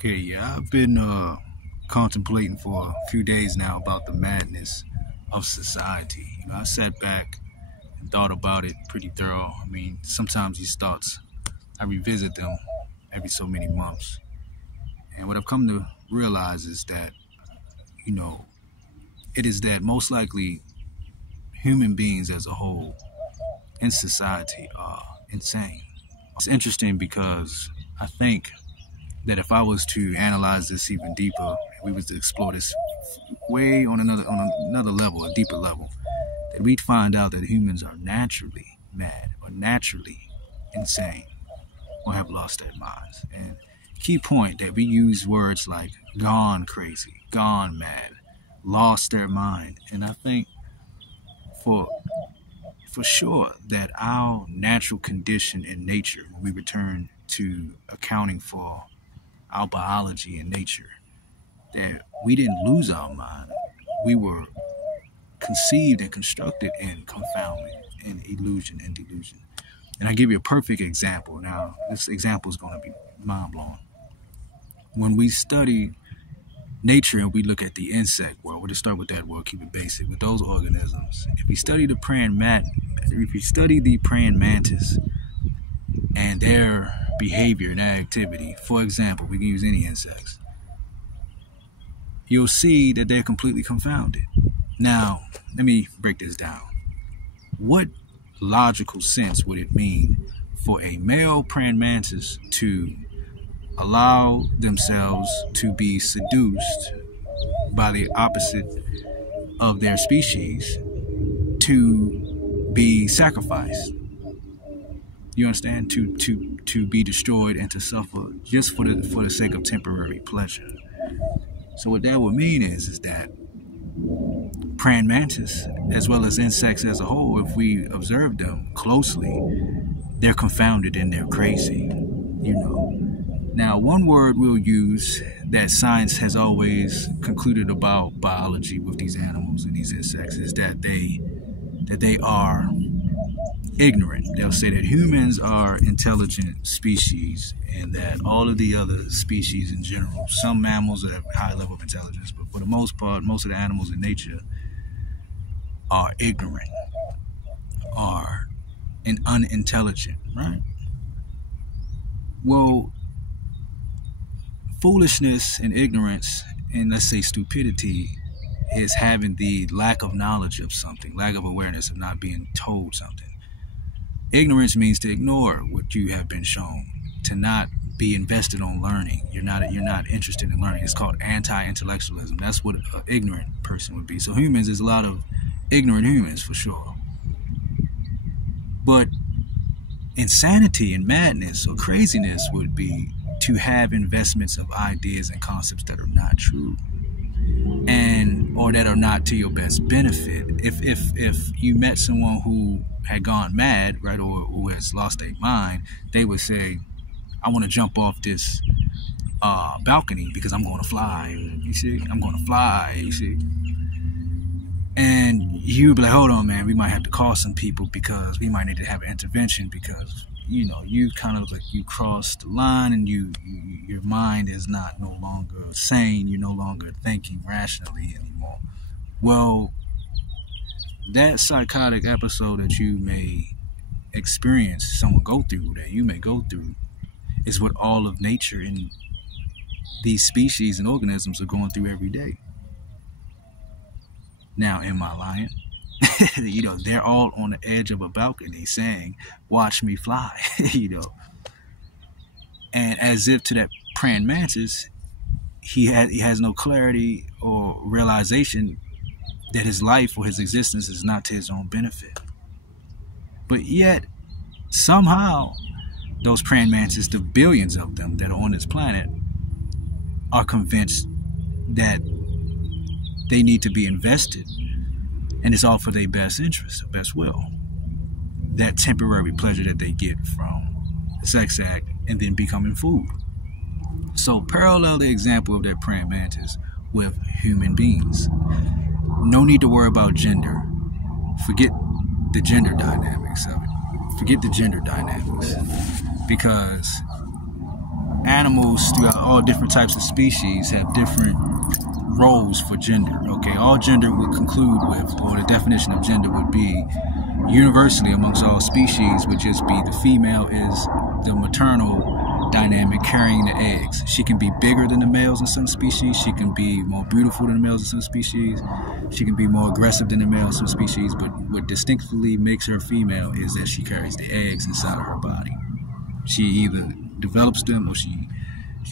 Okay, yeah, I've been contemplating for a few days now about the madness of society. I sat back and thought about it pretty thorough. I mean, sometimes these thoughts, I revisit them every so many months. And what I've come to realize is that, you know, it is that most likely human beings as a whole in society are insane. It's interesting because I think that if I was to analyze this even deeper, we was to explore this way on another level, a deeper level, that we'd find out that humans are naturally mad or naturally insane or have lost their minds. And key point that we use words like gone crazy, gone mad, lost their mind. And I think for sure that our natural condition in nature, when we return to accounting for our biology and nature, that we didn't lose our mind. We were conceived and constructed in confoundment and illusion and delusion. And I give you a perfect example. Now, this example is going to be mind-blowing. When we study nature and we look at the insect world, we'll just start with that world, keep it basic, with those organisms. If we study the praying mantis and their behavior and their activity, for example, we can use any insects, you'll see that they're completely confounded. Now, let me break this down. What logical sense would it mean for a male praying mantis to allow themselves to be seduced by the opposite of their species to be sacrificed? You understand? To be destroyed and to suffer just for the sake of temporary pleasure. So what that would mean is that praying mantis, as well as insects as a whole, if we observe them closely, they're confounded and they're crazy. Now, one word we'll use that science has always concluded about biology with these animals and these insects is that they are ignorant. They'll say that humans are intelligent species and that all of the other species in general, some mammals have a high level of intelligence, but for the most part, most of the animals in nature are ignorant, are unintelligent, right? Well, foolishness and ignorance and, let's say, stupidity is having the lack of knowledge of something, lack of awareness of not being told something. Ignorance means to ignore what you have been shown, to not be invested on learning. You're not interested in learning. It's called anti-intellectualism. That's what an ignorant person would be. So humans, there's a lot of ignorant humans for sure. But insanity and madness or craziness would be to have investments of ideas and concepts that are not true or that are not to your best benefit. If you met someone who had gone mad, right, or who has lost their mind, they would say, I want to jump off this balcony because I'm going to fly. You see, I'm going to fly, you see. And you'd be like, hold on, man, we might have to call some people because we might need to have an intervention because, you kind of like you crossed the line and your mind is no longer sane. You're no longer thinking rationally anymore. Well, that psychotic episode that you may experience, someone go through, that you may go through, is what all of nature and these species and organisms are going through every day. Now, am I lying? They're all on the edge of a balcony saying, watch me fly, And as if to that praying mantis, he has no clarity or realization that his life or his existence is not to his own benefit. But yet, somehow, those praying mantis, the billions of them that are on this planet, are convinced that they need to be invested, and it's all for their best interest, or best will. That temporary pleasure that they get from the sex act and then becoming food. So parallel the example of that praying mantis with human beings. No need to worry about gender. Forget the gender dynamics of it. Forget the gender dynamics. Because animals throughout all different types of species have different roles for gender. Okay, all gender would conclude with, or the definition of gender would be universally amongst all species would just be the female is the maternal dynamic carrying the eggs. She can be bigger than the males in some species. She can be more beautiful than the males in some species. She can be more aggressive than the males in some species. But what distinctly makes her female is that she carries the eggs inside of her body. She either develops them or she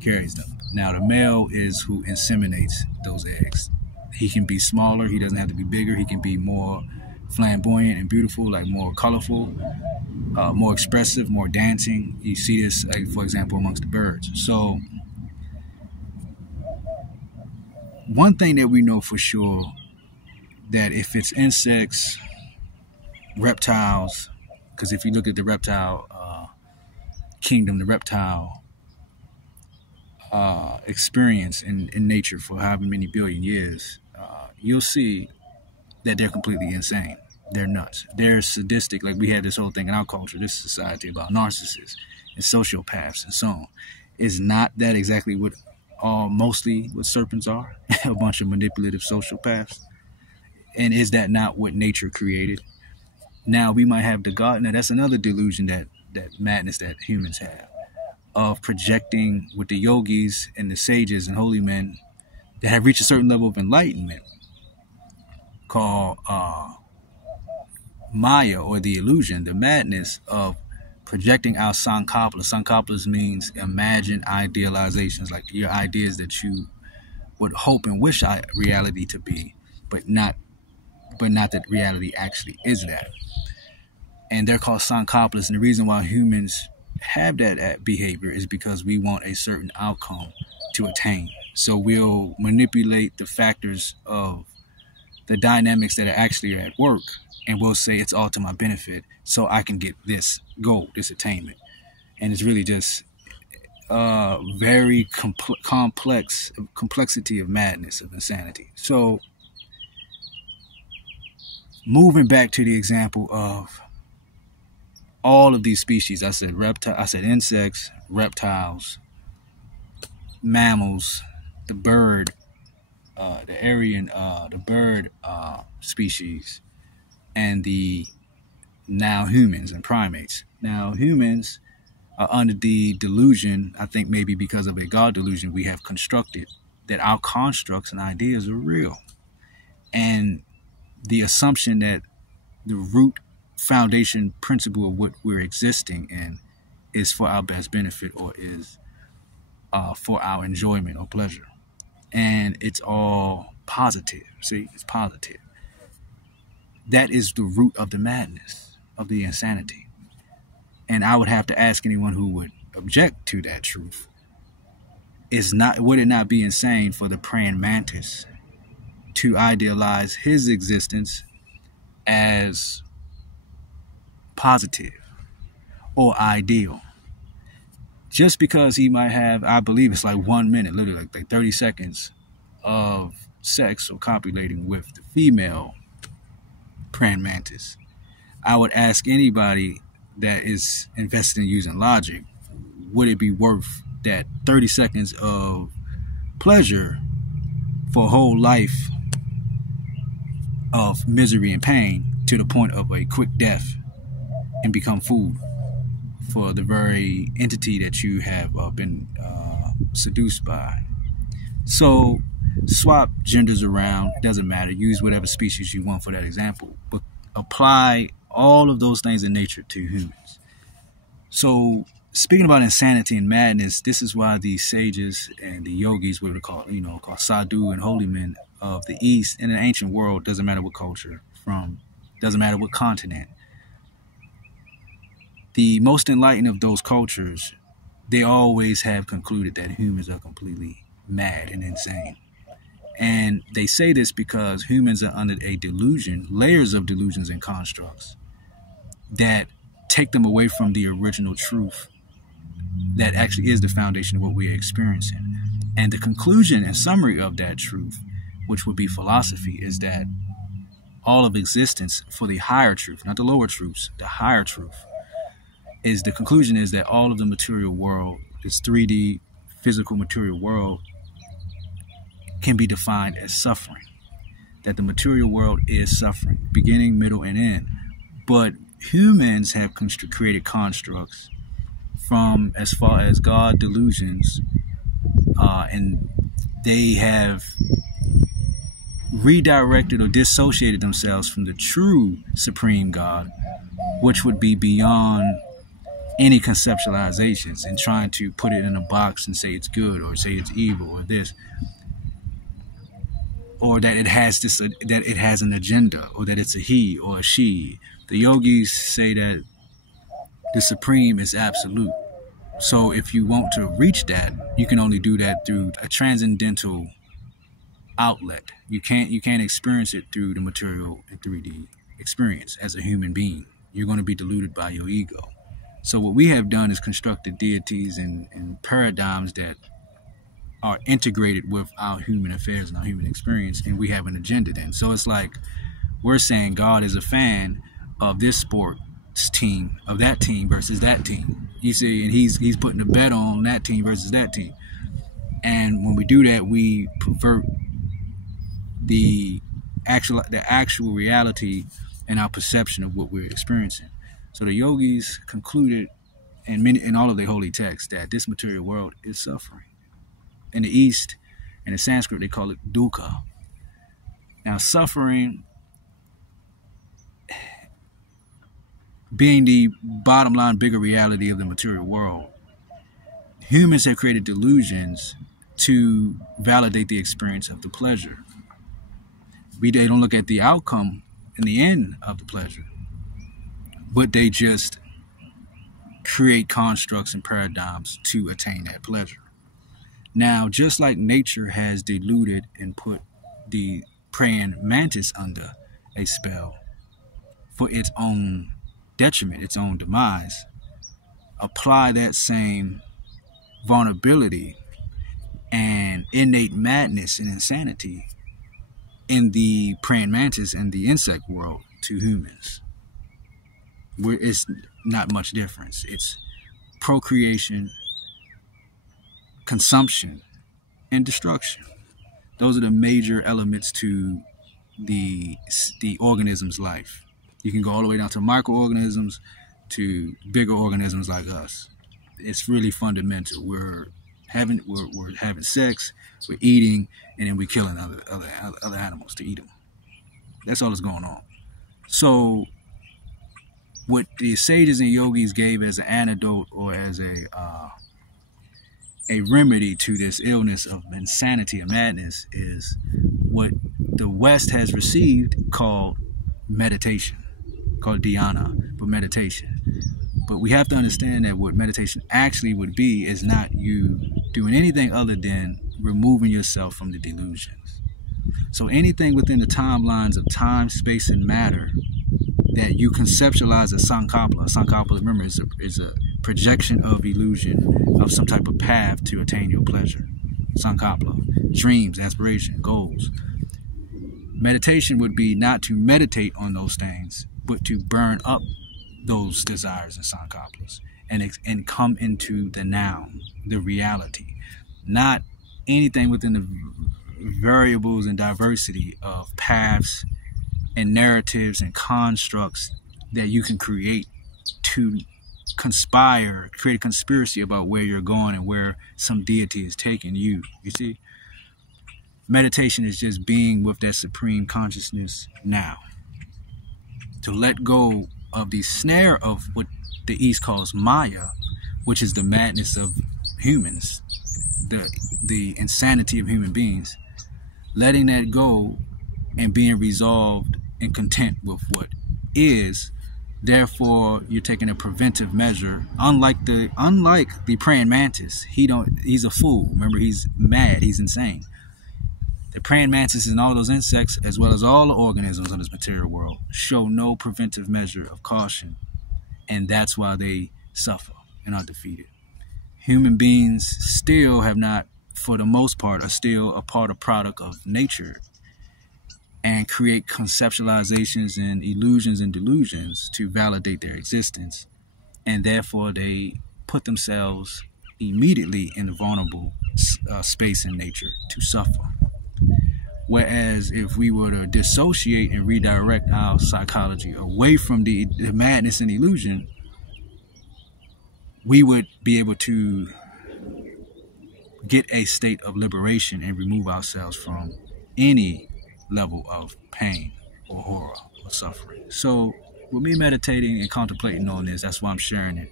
carries them. Now the male is who inseminates those eggs. He can be smaller. He doesn't have to be bigger. He can be more flamboyant and beautiful, like more colorful, more expressive, more dancing. You see this, like, for example, amongst the birds. So one thing that we know for sure, that if it's insects, reptiles, because if you look at the reptile kingdom, the reptile experience in nature for however many billion years, you'll see that they're completely insane. They're nuts. They're sadistic. Like, we had this whole thing in our culture, this society, about narcissists and sociopaths and so on. Is not that exactly what mostly what serpents are? A bunch of manipulative sociopaths? And is that not what nature created? Now, we might have the God. Now, that's another delusion, that madness that humans have, of projecting with the yogis and the sages and holy men that have reached a certain level of enlightenment, called Maya, or the illusion, the madness of projecting our Sankalpa. Sankalpas means imagined idealizations, like your ideas that you would hope and wish reality to be, but not that reality actually is that. And they're called Sankalpas. And the reason why humans have that behavior is because we want a certain outcome to attain. So we'll manipulate the factors of the dynamics that are actually at work, and we'll say it's all to my benefit so I can get this goal, this attainment. And it's really just very complexity of madness, of insanity. So moving back to the example of all of these species, I said insects, reptiles, mammals, the bird, the bird species, and the now humans and primates. Now humans are under the delusion, I think maybe because of a God delusion we have constructed, that our constructs and ideas are real. And the assumption that the root foundation principle of what we're existing in is for our best benefit, or is for our enjoyment or pleasure. And it's all positive. See, it's positive. That is the root of the madness, of the insanity. And I would have to ask anyone who would object to that truth, would it not be insane for the praying mantis to idealize his existence as positive or ideal? Just because he might have, I believe it's like 1 minute, literally like 30 seconds of sex or copulating with the female praying mantis. I would ask anybody that is invested in using logic, would it be worth that 30 seconds of pleasure for a whole life of misery and pain, to the point of a quick death and become food for the very entity that you have been seduced by? So swap genders around, it doesn't matter. Use whatever species you want for that example, but apply all of those things in nature to humans. So speaking about insanity and madness, this is why the sages and the yogis, what we call sadhu and holy men of the East in an ancient world, doesn't matter what culture from, doesn't matter what continent, the most enlightened of those cultures, they always have concluded that humans are completely mad and insane. And they say this because humans are under a delusion, layers of delusions and constructs that take them away from the original truth that actually is the foundation of what we are experiencing. And the conclusion and summary of that truth, which would be philosophy, is that all of existence for the higher truth, not the lower truths, the higher truth, is the conclusion is that all of the material world this 3D physical material world can be defined as suffering. That the material world is suffering, beginning, middle, and end. But humans have created constructs from as far as God delusions, and they have redirected or dissociated themselves from the true supreme God, which would be beyond any conceptualizations, and trying to put it in a box and say it's good or say it's evil or this, or that it has this, that it has an agenda, or that it's a he or a she. The yogis say that the supreme is absolute. So if you want to reach that, you can only do that through a transcendental outlet. You can't experience it through the material and 3D experience as a human being. You're going to be deluded by your ego. So what we have done is constructed deities and paradigms that are integrated with our human affairs and our human experience, and we have an agenda then. So it's like we're saying God is a fan of this sports team, of that team versus that team. You see, and he's putting a bet on that team versus that team. And when we do that, we pervert the actual reality and our perception of what we're experiencing. So the yogis concluded in all of their holy texts that this material world is suffering. In the East, in the Sanskrit, they call it dukkha. Now, suffering being the bottom line, bigger reality of the material world, humans have created delusions to validate the experience of the pleasure. They don't look at the outcome and the end of the pleasure, but they just create constructs and paradigms to attain that pleasure. Now, just like nature has deluded and put the praying mantis under a spell for its own detriment, its own demise, apply that same vulnerability and innate madness and insanity in the praying mantis and the insect world to humans, where it's not much difference. It's procreation, consumption, and destruction. Those are the major elements to the organism's life. You can go all the way down to microorganisms to bigger organisms like us. It's really fundamental. We're having sex, we're eating, and then we're killing other animals to eat them. That's all that's going on. So what the sages and yogis gave as an antidote or as a remedy to this illness of insanity and madness is what the West has received, called meditation, called dhyana, but meditation. But we have to understand that what meditation actually would be is not you doing anything other than removing yourself from the delusions. So anything within the timelines of time, space, and matter that you conceptualize as Sankalpa, remember, is a projection of illusion of some type of path to attain your pleasure. Sankalpa, dreams, aspiration, goals. Meditation would be not to meditate on those things, but to burn up those desires and sankalpas and come into the now, the reality. Not anything within the variables and diversity of paths and narratives and constructs that you can create to conspire, create a conspiracy about where you're going and where some deity is taking you. You see? Meditation is just being with that supreme consciousness now. To let go of the snare of what the East calls Maya, which is the madness of humans, the insanity of human beings, letting that go and being resolved and content with what is. Therefore, you're taking a preventive measure. Unlike the praying mantis, he's a fool. Remember, he's mad, he's insane. The praying mantis and all those insects, as well as all the organisms on this material world, show no preventive measure of caution, and that's why they suffer and are defeated. Human beings still have not, for the most part, are still a product of nature, and create conceptualizations and illusions and delusions to validate their existence, and therefore they put themselves immediately in a vulnerable space in nature to suffer. Whereas if we were to dissociate and redirect our psychology away from the madness and illusion, we would be able to get a state of liberation and remove ourselves from any level of pain or horror or suffering. So with me meditating and contemplating on this, that's why I'm sharing it.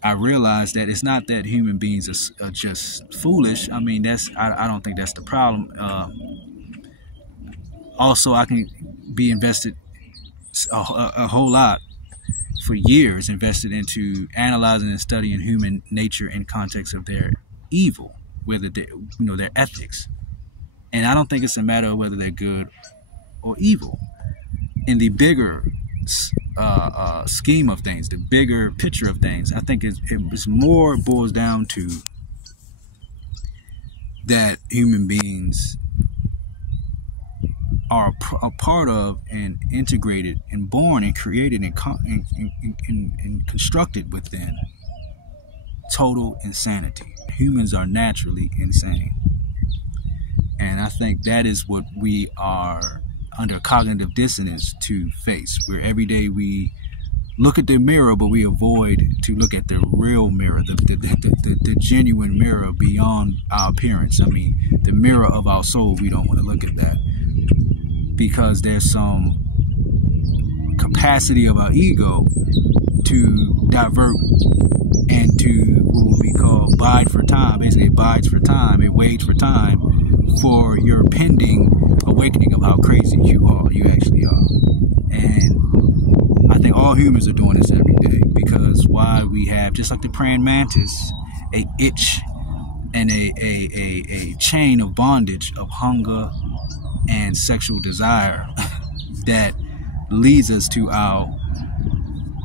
I realized that it's not that human beings are just foolish. I mean, I don't think that's the problem. Also, I can be invested a whole lot for years, invested into analyzing and studying human nature in context of their evil, whether they, their ethics. And I don't think it's a matter of whether they're good or evil. In the bigger scheme of things, the bigger picture of things, I think it's more boils down to that human beings are a part of and integrated and born and created and constructed within total insanity. Humans are naturally insane. And I think that is what we are under cognitive dissonance to face, where every day we look at the mirror, but we avoid to look at the real mirror, the genuine mirror beyond our appearance. I mean, the mirror of our soul, we don't want to look at that because there's some capacity of our ego to divert and to what we call bide for time. Basically, it bides for time, it waits for time for your pending awakening of how crazy you actually are. And I think all humans are doing this every day, because why we have, just like the praying mantis, a itch and a chain of bondage of hunger and sexual desire that leads us to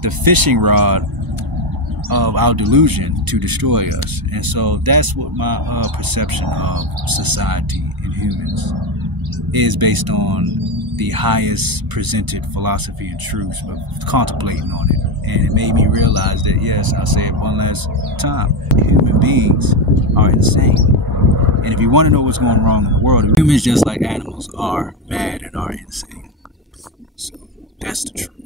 the fishing rod of our delusion to destroy us. And so that's what my perception of society and humans is, based on the highest presented philosophy and truths, but contemplating on it. And it made me realize that, yes, I'll say it one last time, human beings are insane. And if you want to know what's going wrong in the world, humans, just like animals, are mad and are insane. So that's the truth.